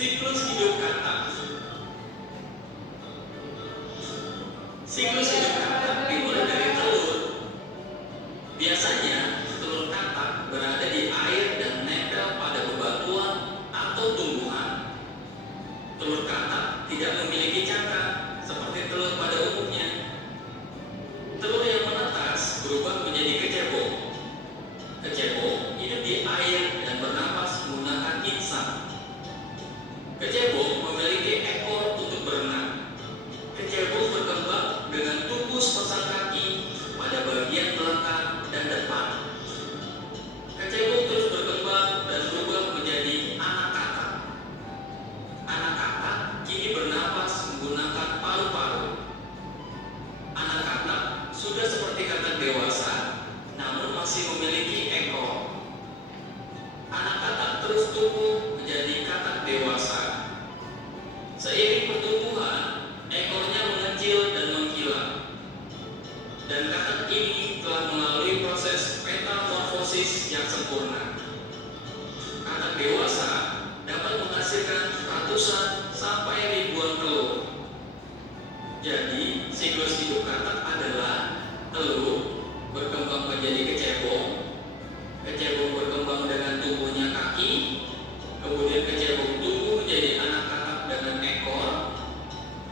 Siklus hidup kata. Siklus hidup kata dimulai dari telur. Biasanya telur katak berada di air dan menempel pada bebatuan atau tumbuhan. Telur katak tidak memiliki cakar seperti telur pada umumnya. Telur yang menetas berubah menjadi kecebong. Kecebong hidup di air dan bernapas menggunakan insang. Kecebong memiliki ekor untuk berenang. Kecebong berkembang dengan tubuh sepasang kaki pada bagian belakang dan depan. Kecebong terus berkembang dan berubah menjadi anak katak. Anak katak kini bernapas menggunakan paru-paru. Anak katak sudah seperti katak dewasa, namun masih memiliki ekor. Anak katak terus tumbuh menjadi katak dewasa. Seiring pertumbuhan, ekornya mengecil dan menghilang. Dan katak ini telah melalui proses metamorfosis yang sempurna. Katak dewasa dapat menghasilkan ratusan sampai ribuan telur. Jadi, siklus hidup katak adalah telur berkembang menjadi kecebong, kecebong berkembang dengan tumbuhnya kaki, kemudian kecebong tumbuh menjadi anak katak dengan ekor,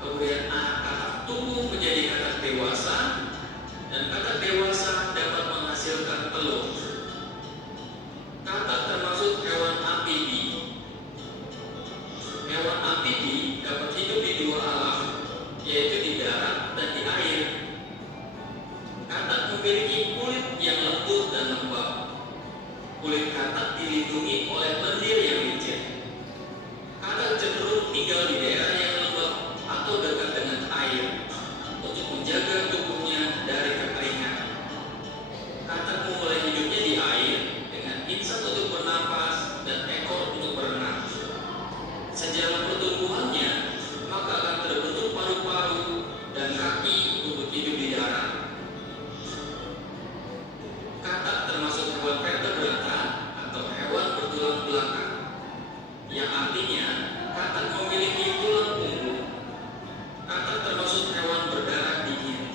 kemudian anak katak tumbuh menjadi katak dewasa, dan katak dewasa dapat menghasilkan telur. Katak termasuk hewan amfibi. Hewan amfibi dapat hidup di dua alam, yaitu di darat dan di air. Katak memiliki kulit yang lembut dan lembab. Kulit katak dilindungi oleh lendir yang licin. Katak cenderung tinggal di daerah yang lembab atau dekat dengan air untuk menjaga tubuhnya dari kekeringan. Katak memulai hidupnya di air dengan insang untuk bernapas dan ekor untuk berenang. Sejalan pertumbuhannya, maka akan terbentuk paru-paru dan kaki untuk hidup di darat. Katak termasuk hewan vertebrata atau hewan bertulang belakang, yang artinya katak memiliki tulang punggung. Katak termasuk hewan berdarah dingin,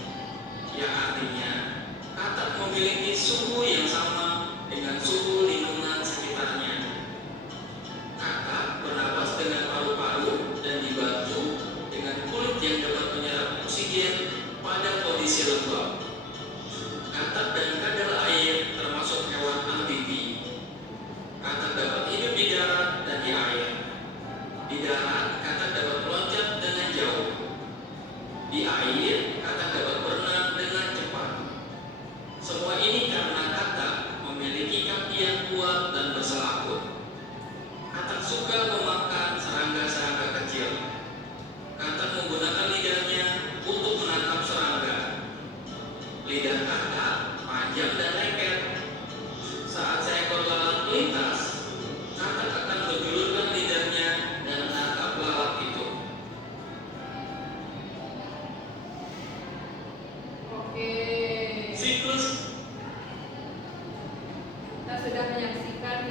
yang artinya katak memiliki suhu yang sama dengan suhu lingkungan sekitarnya. Katak bernapas dengan paru-paru dan dibantu dengan kulit yang dapat menyerap oksigen pada kondisi lembab. Katak dan kadal air termasuk hewan amfibi. Katak dapat hidup di darat dan di air. Di darat, katak dapat meloncat dengan jauh. Di air, katak dapat berenang dengan cepat. Semua ini karena katak memiliki kaki yang kuat dan berselaput. Katak suka memakan serangga-serangga kecil. Katak menggunakan lidahnya untuk menangkap serangga. Lidah katak panjang dan lengket. Saat seekor lalat melintas, katak akan menjulurkan lidahnya dan menangkap lalat itu. Oke, Siklus kita sudah menyaksikan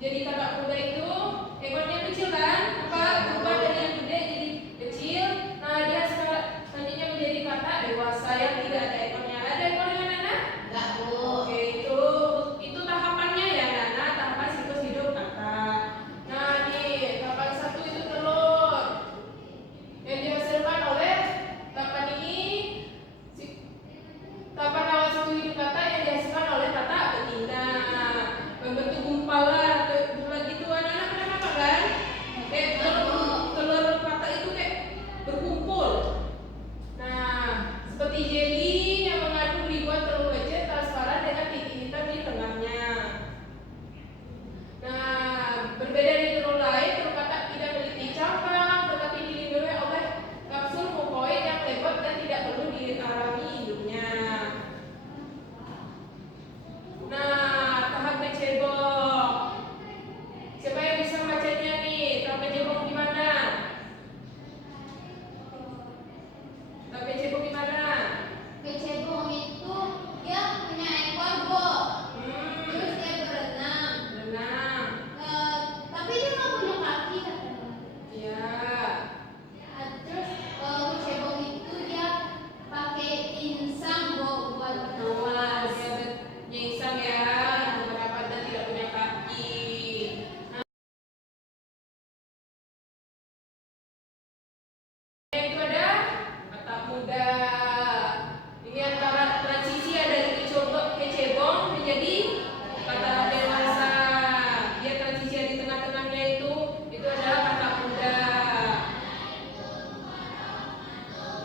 Jadi kakak muda itu ekornya kecil kan? Apa berubah dari yang gede jadi kecil? Nah dia selanjutnya menjadi kakak dewasa yang tidak ada ekornya. Ada ekornya Nana? Enggak, Bu. Oke, itu tahapannya ya Nana, tahapan siklus hidup kakak. Nah di tahapan satu itu telur yang dihasilkan oleh tahapan ini. Tahapan awal siklus hidup kakak yang dihasilkan oleh kakak betina, membentuk gumpalan atau bulat gitu. Anak-anak pernah makan kan? Kayak telur kakak itu kayak berkumpul. Nah, seperti jelly yang mengandung ribuan telur kecil transparan dengan titik hitam di tengahnya. Nah, berbeda dari telur lain, telur kakak tidak memiliki cabang, tetapi dilindungi oleh kapsul mukoid yang lebar dan tidak perlu diarami induknya. Nah, tahap kecebong. Siapa yang bisa membacanya nih? Tahap kecebong gimana? Tahap kecebong gimana? Kecebong itu dia punya ekor, Bu. Terus dia berenang. Berenang. Tapi dia nggak punya kaki katanya. Iya. Terus kecebong itu dia pakai insang buat Luas. bernafas. Dia nyingsang ya, beberapa dan tidak punya kaki. Itu ada kata muda. Ini antara transisi ya dari kecebong menjadi kata dewasa. Dia transisi di tengah-tengahnya itu adalah kata muda.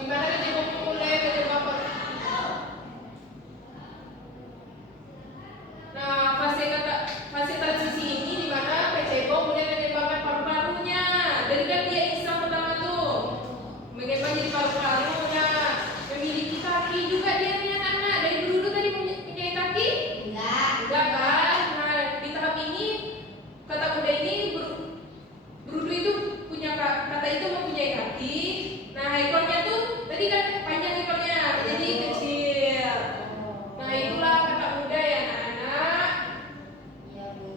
Dimana kecebong mulai menjadi apa? Nah, fase transisi ini di mana kecebong mulai mengembangkan paru-parunya. Dari kan dia insang pertama tuh mengembang jadi paru-parunya, memiliki kaki juga dia punya anak. Dari dulu tadi punya kaki? Enggak kan? Nah, di tahap ini kata muda ini berudu itu punya kata itu mempunyai kaki. Nah, ekornya tuh tadi kan panjang ekornya, jadi kecil. Nah, itulah kata muda ya anak-anak. Iya, Bu.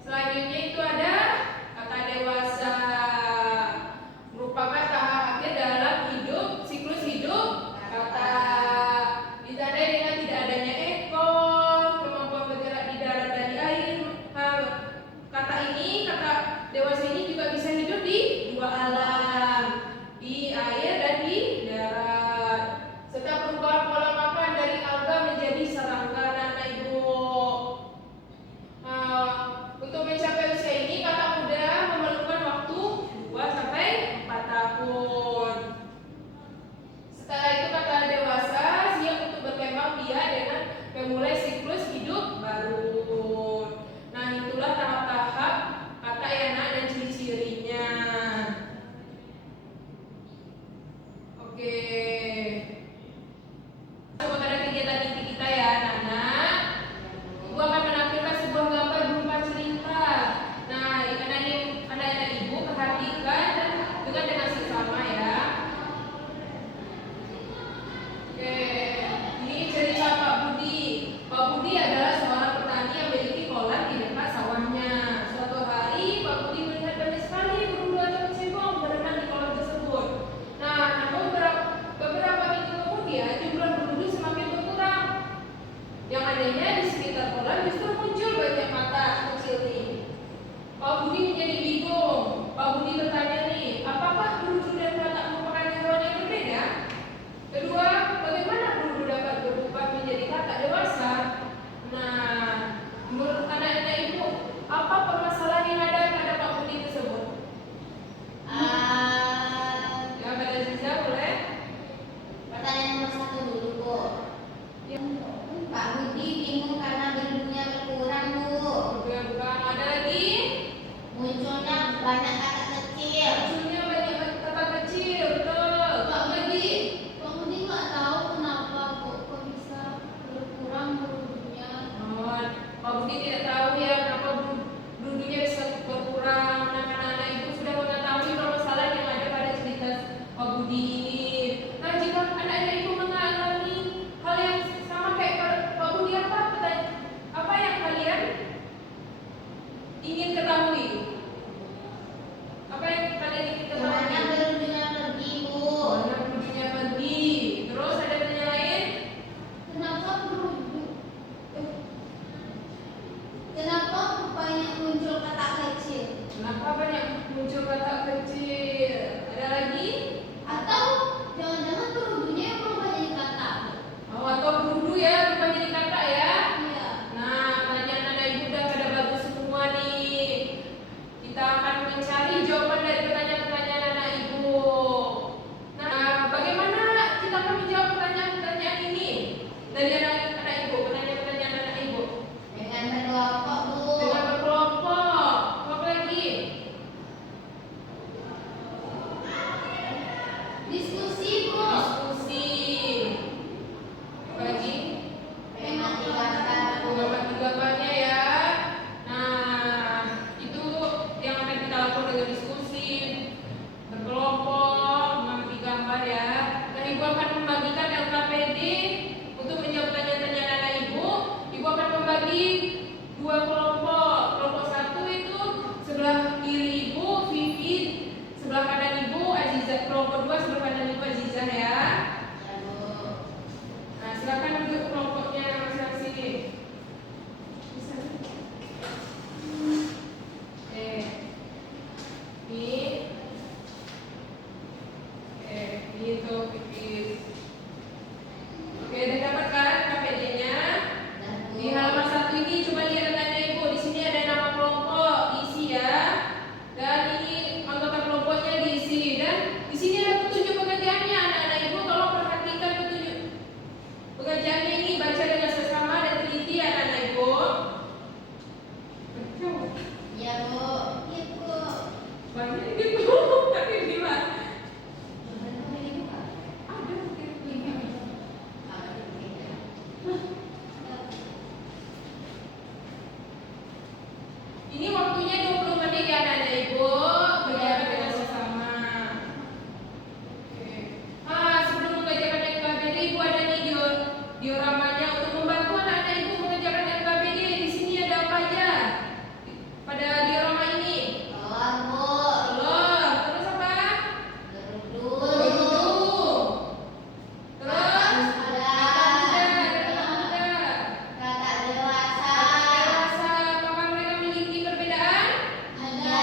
Selanjutnya itu ada kata dewasa, merupakan tahap akhir dalam siklus hidup kata. Ditandai dengan tidak adanya ekor, kemampuan bergerak di darat dan di air. Kata dewasa ini juga bisa hidup di dua alam, di air dan di darat, serta perubahan pola makan dari alga menjadi serangga. Anak ibu. Untuk mencapai usia ini kata muda memerlukan waktu 2 sampai 4 tahun. Setelah itu kata dewasa siap untuk berkembang biak dengan memulai siklus hidup baru. Nah, itulah tahap-tahap kata ya nak dan ciri-cirinya. ingin ketahui? Apa yang kalian ingin ketahui? Kemana beruntungnya pergi, Bu? Mana perginya pergi? Terus ada pertanyaan lain? Kenapa berujung? Kenapa rupanya muncul kata kecil? Kenapa banyak muncul kata kecil? Ada lagi? Atau jangan-jangan berujungnya yang berubah jadi kata? Oh, atau berudu ya, berubah jadi kata ya? Iya. Nah, pertanyaan anak ibu udah pada bagus semua nih. Kita akan mencari jawaban dari pertanyaan-pertanyaan anak ibu. Nah, bagaimana kita akan menjawab pertanyaan-pertanyaan ini dari anak ibu, pertanyaan-pertanyaan anak ibu? Dengan berkelompok, Bu. Dengan berkelompok. Apa lagi? Diskusi, Bu. Diskusi. Apa lagi? Mengamati gambar, Bu. Mengamati gambarnya ya. Nah, itu yang akan kita lakukan dengan diskusi, berkelompok, mengamati gambar ya. Dan ibu akan membagikan LKPD untuk menjawab pertanyaan-pertanyaan anak ibu. Ibu akan membagi dua kelompok. Kelompok satu itu sebelah kiri ibu, Vivi, sebelah kanan ibu, Aziza. Kelompok dua sebelah kanan ibu, Aziza ya. Ya, Bu. Nah, silakan duduk kelompoknya masing-masing. Bisa. Ini. Ini tuh pipis. Oke, dan dapatkan KPD-nya. Dan, Bu. Di halaman 1 ini coba lihat tanya ibu. Di sini ada nama kelompok diisi ya. Dan ini anggota kelompoknya diisi. Dan di sini ada petunjuk pengerjaannya. Anak-anak ibu tolong perhatikan petunjuk pengerjaannya ini, baca dengan sesama dan teliti anak-anak ibu. Ya, Bu. Iya, Bu. Banyak gitu. Tapi gimana? Benar ini, Pak. Ada mungkin ini. Apa itu? Ini waktunya 20 menit ya anak-anak ibu. Berjalan dengan sesama. Oke. Sebelum mengerjakan LKPD, ibu ada nih dioramanya untuk membantu anak-anak ibu mengerjakan LKPD. Di sini ada apa aja pada diorama ini? Telur, Bu. Telur. Terus apa? Geruduk. Geruduk. Terus Kata ada muda. Kata dewasa. dewasa. Apakah mereka memiliki perbedaan? Ada.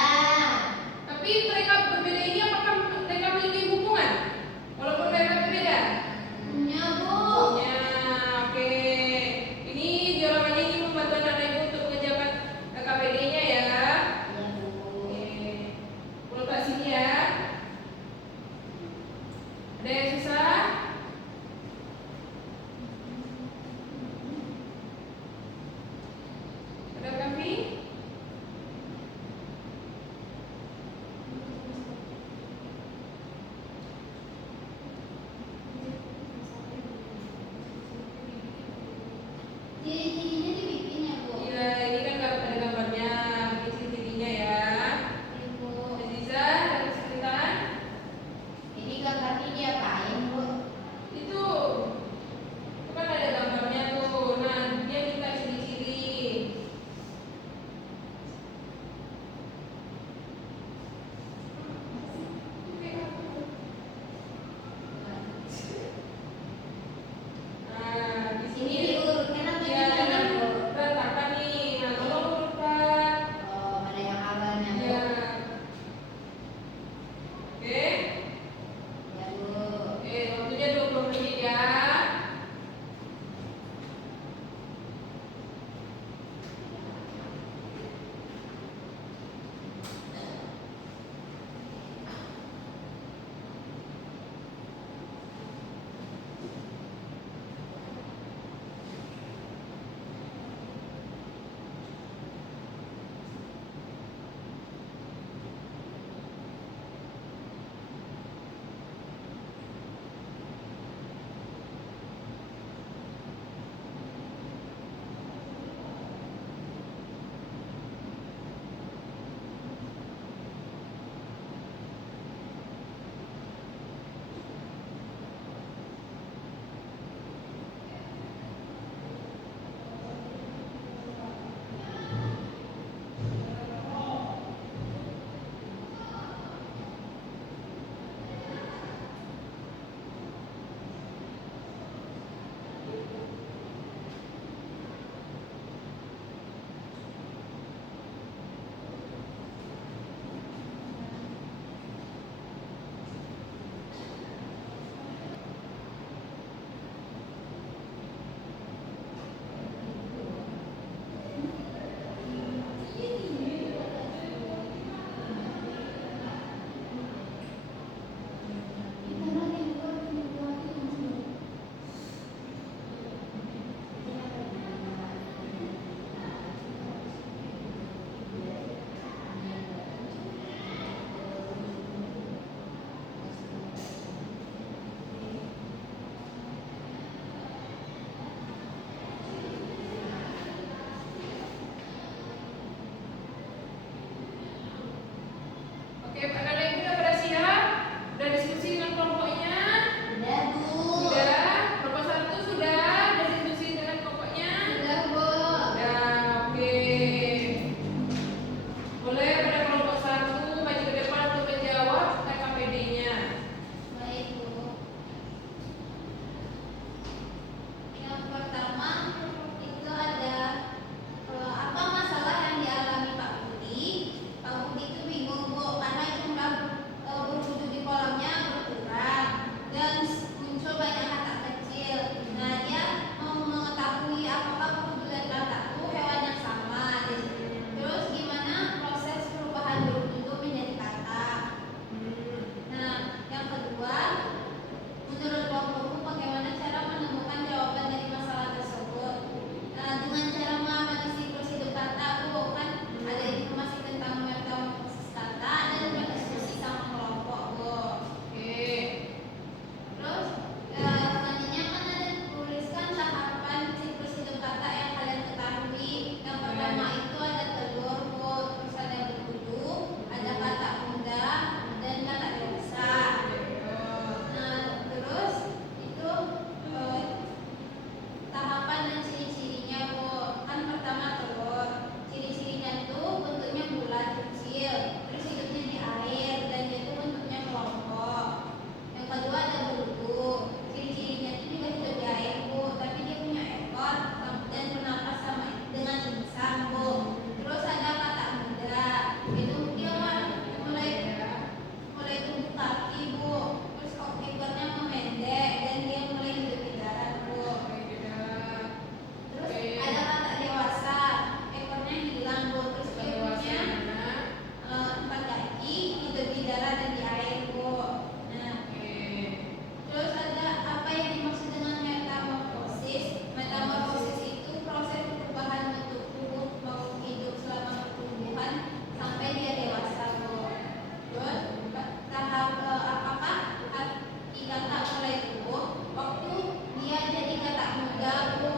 Oke, anak-anak ibu udah pada siap? Udah diskusi dengan kelompoknya? Udah, Bu. Sudah? Kelompok 1 sudah? Udah diskusi dengan kelompoknya? Udah, Bu. Udah, oke. Boleh pada kelompok 1 maju ke depan untuk menjawab KKPD-nya. Baik, Bu. Yang pertama itu ada apa masalah yang dialami Pak Budi? Pak Budi itu bingung, Bu, karena jumlah berwudu di kolamnya berkurang dan muncul banyak katak kecil. Nah, dia mau mengetahui apakah wudu dan katak itu hewan yang sama. Terus gimana proses perubahan berwudu menjadi katak? Nah, yang kedua, menurut kelompokku bagaimana cara menemukan jawaban dari masalah tersebut? Nah, dengan cara mengamati siklus hidup kata, Bu, kan ada informasi tentang metamorfosis kata dan berdiskusi sama kelompok, Bu. Oke. Terus selanjutnya kan ada tuliskan tahapan siklus hidup kata yang kalian ketahui. Yang pertama itu ada telur, Bu, terus ada berwudu, ada kata muda dan kata dewasa. Nah, terus itu tahapan dan ciri-cirinya, Bu. Kan pertama telur. Ciri-cirinya itu bentuknya bulat kecil, terus hidupnya di air dan dia itu bentuknya kelompok. Yang kedua ada berwudu. Ciri-cirinya itu juga hidup di air, Bu, tapi dia punya ekor dan bernapas sama dengan insang, Bu. Terus ada kata muda. Itu dia mulai tumbuh kaki, Bu. Terus ekornya memendek dan dia mulai hidup di darat, Bu. Terus ada kata dewasa, ekornya hilang, Bu. Terus dia punya empat kaki, hidup di darat dan di air, Bu. Nah, terus ada apa yang dimaksud dengan metamorfosis? Metamorfosis itu proses perubahan bentuk tubuh makhluk hidup selama pertumbuhan sampai dia dewasa, Bu. Terus tahap apakah hati kata mulai tumbuh waktu dia jadi kata muda, Bu?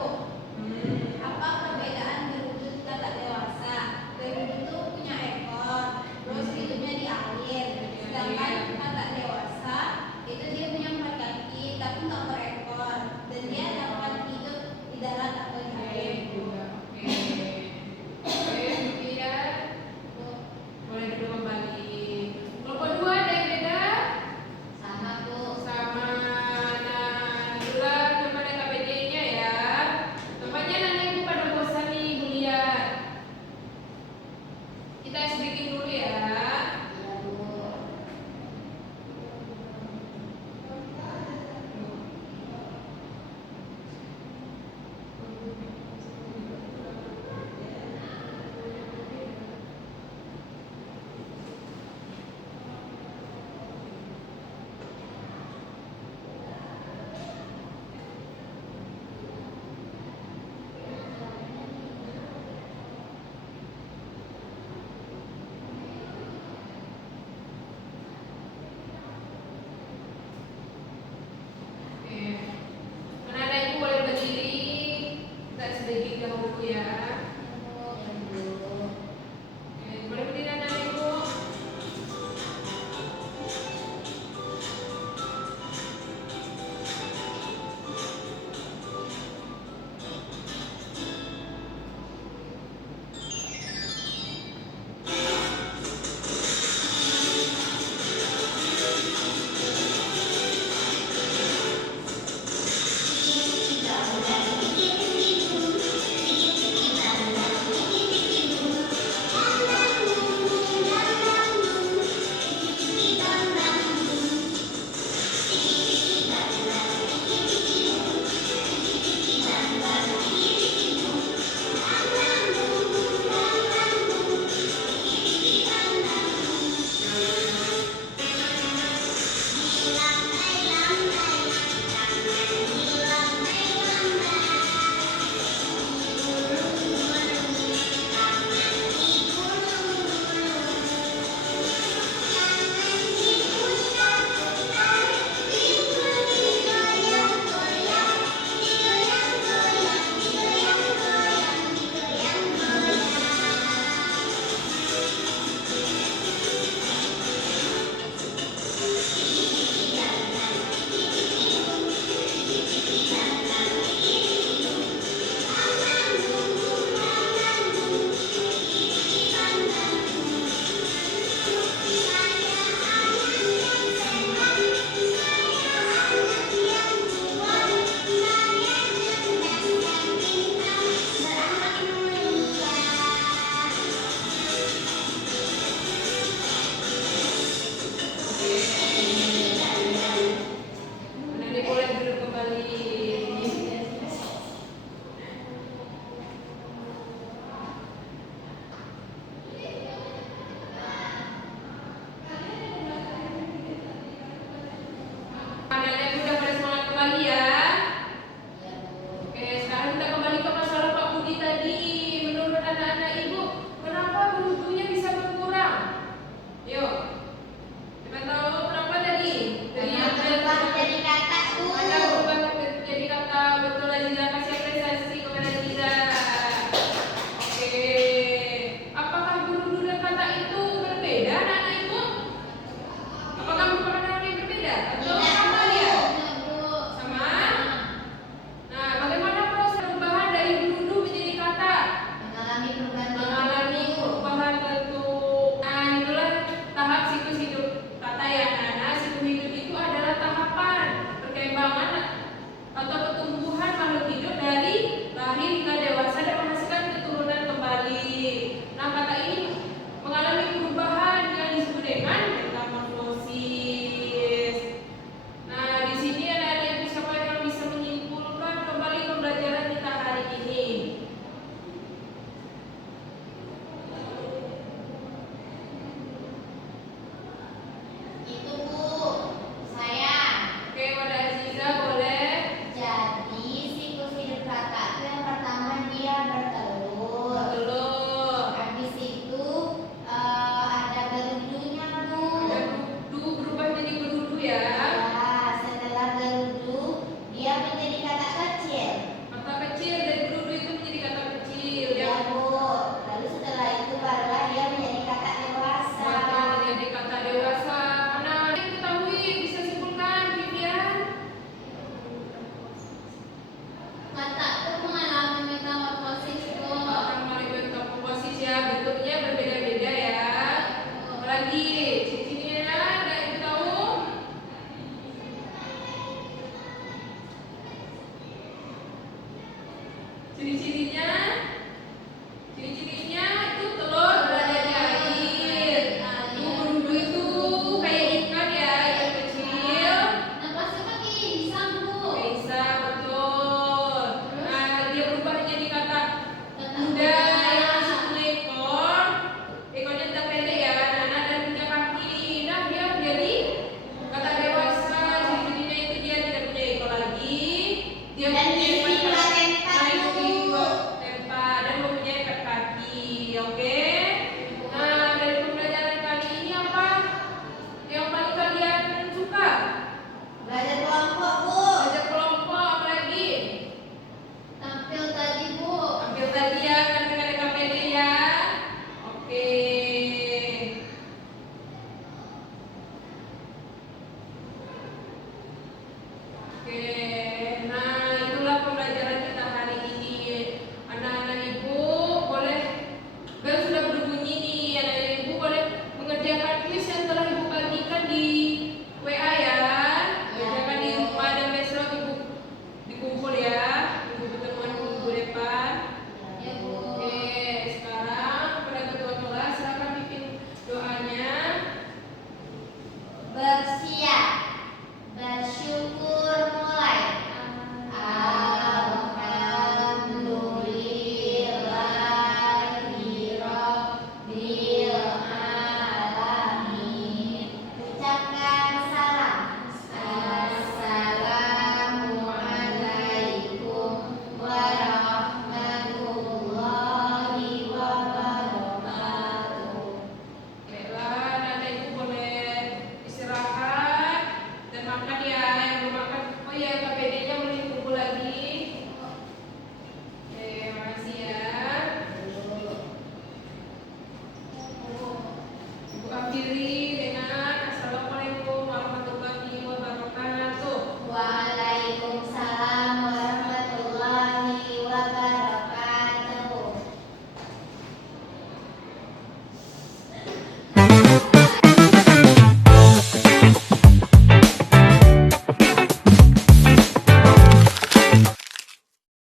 Apa perbedaan berwujud kata dewasa? Berwujud itu punya ekor, terus hidupnya di air. Sedangkan kata dewasa itu dia punya empat kaki tapi nggak berekor dan dia dapat hidup di darat atau di air. Bu. Boleh duduk kembali. Kelompok 2 ada yang beda? Sama, Bu. Sama. Nah, itulah kepada KPD-nya ya. Tampaknya nanti ibu pada bosan nih ibu lihat. Kita sedikit dulu ya.